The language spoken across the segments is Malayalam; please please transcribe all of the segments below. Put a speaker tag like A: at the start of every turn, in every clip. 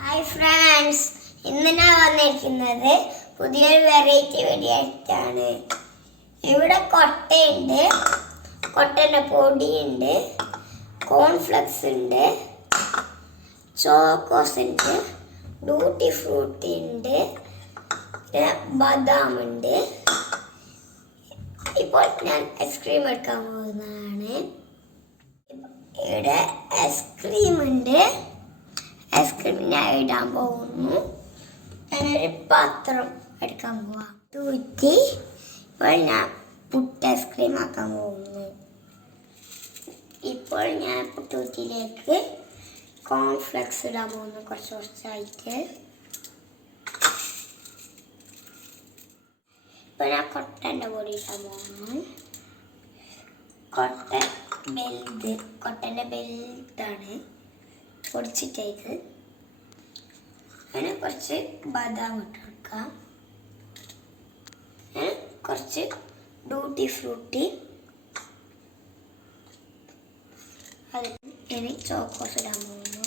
A: ഹായ് ഫ്രണ്ട്സ് ഇന്ന് ഞാൻ വന്നിരിക്കുന്നത് പുതിയൊരു വെറൈറ്റി വീഡിയോ ആയിട്ടാണ് ഇവിടെ കൊട്ടയുണ്ട്. കൊട്ടന്റെ പൊടിയുണ്ട്. കോൺഫ്ലെക്സ് ഉണ്ട്. ചോക്കോസ് ഉണ്ട്. ഡ്യൂട്ടി ഫ്രൂട്ടി ഉണ്ട്. ബദാം ഉണ്ട്. ഇപ്പോൾ ഞാൻ ഐസ്ക്രീം എടുക്കാൻ പോകുന്നതാണ്. ഇവിടെ ഐസ്ക്രീം ഉണ്ട്. ഐസ്ക്രീം ഇടാൻ പോകുന്നു. ഞാനൊരു പാത്രം എടുക്കാൻ പോവാം. തൂറ്റി ഇപ്പോൾ ഞാൻ പുട്ട് ഐസ്ക്രീം ആക്കാൻ പോകുന്നു. ഇപ്പോൾ ഞാൻ പുട്ടൂറ്റിയിലേക്ക് കോൺഫ്ലെക്സ് ഇടാൻ പോകുന്നു കുറച്ച് കുറച്ചായിട്ട്. ഇപ്പോൾ ഞാൻ കൊട്ടന്റെ പൊടി ഇടാൻ പോകുന്നു. കൊട്ട ബെൽത്ത് കൊട്ടന്റെ ബെൽത്താണ് പൊടിച്ചിട്ടേക്ക്. അങ്ങനെ കുറച്ച് ബദാം ഇട്ട് കൊടുക്കാം. കുറച്ച് ഡ്യൂട്ടി ഫ്രൂട്ടി. അത് ഇനി ചോക്കോസ് ഇടാൻ പോകുന്നു.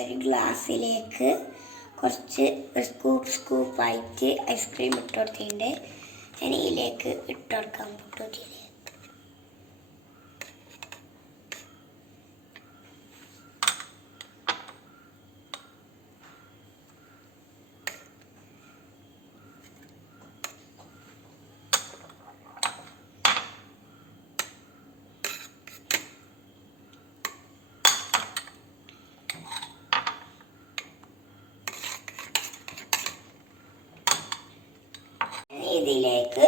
A: ഒരു ഗ്ലാസ്സിലേക്ക് കുറച്ച് സ്കൂപ്പ് സ്കൂപ്പായിട്ട് ഐസ്ക്രീം ഇട്ട് കൊടുത്തിട്ടുണ്ട്. ഇനി ഇതിലേക്ക് ഇട്ട് കൊടുക്കാൻ പൊട്ടിട്ട് ഇതിലേക്ക്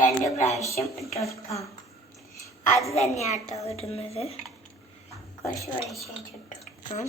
A: രണ്ട് പ്രാവശ്യം ഇട്ട് കൊടുക്കാം. അത് തന്നെയാട്ടോ ഇടുന്നത് കുറച്ച് പ്രാവശ്യം കൊടുക്കാം.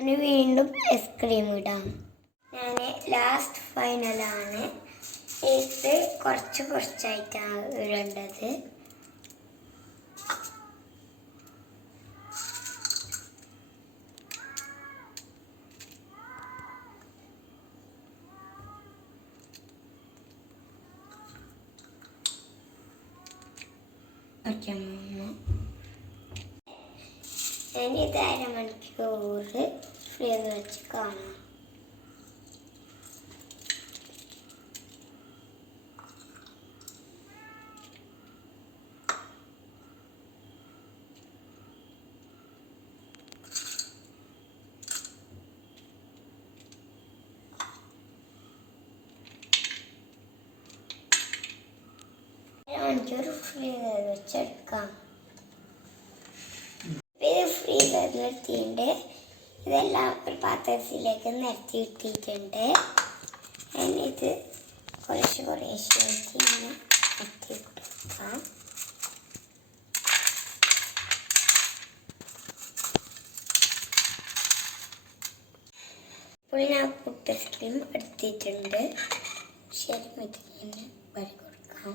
A: ഇനി വീണ്ടും ഐസ്ക്രീം ഇടാം. ഞാൻ ലാസ്റ്റ് ഫൈനലാണ് ഇത് കുറച്ച് കുറച്ചായിട്ടാണ് ഇടേണ്ടത്. ഞാൻ ഇത് അരമണിക്കൂർ ഫ്രീന്ന് വെച്ച് കാണാം അരമണിക്കൂർ ഫ്രീ വെച്ചെടുക്കാം ഇത് ഫ്രീസറിൽ നിർത്തിയിട്ടുണ്ട് ഇതെല്ലാം ഒരു പാത്രത്തിലേക്ക് നിരത്തി ഇട്ടിട്ടുണ്ട് ഇത് കുറച്ച് കുറേശ്ശെ ആയിട്ട് ഇങ്ങനെ നിരത്തി കൊടുക്കാം. ഇപ്പോൾ ഞാൻ എടുത്തിട്ടുണ്ട്. ശരി ഇതിന് വരി കൊടുക്കാം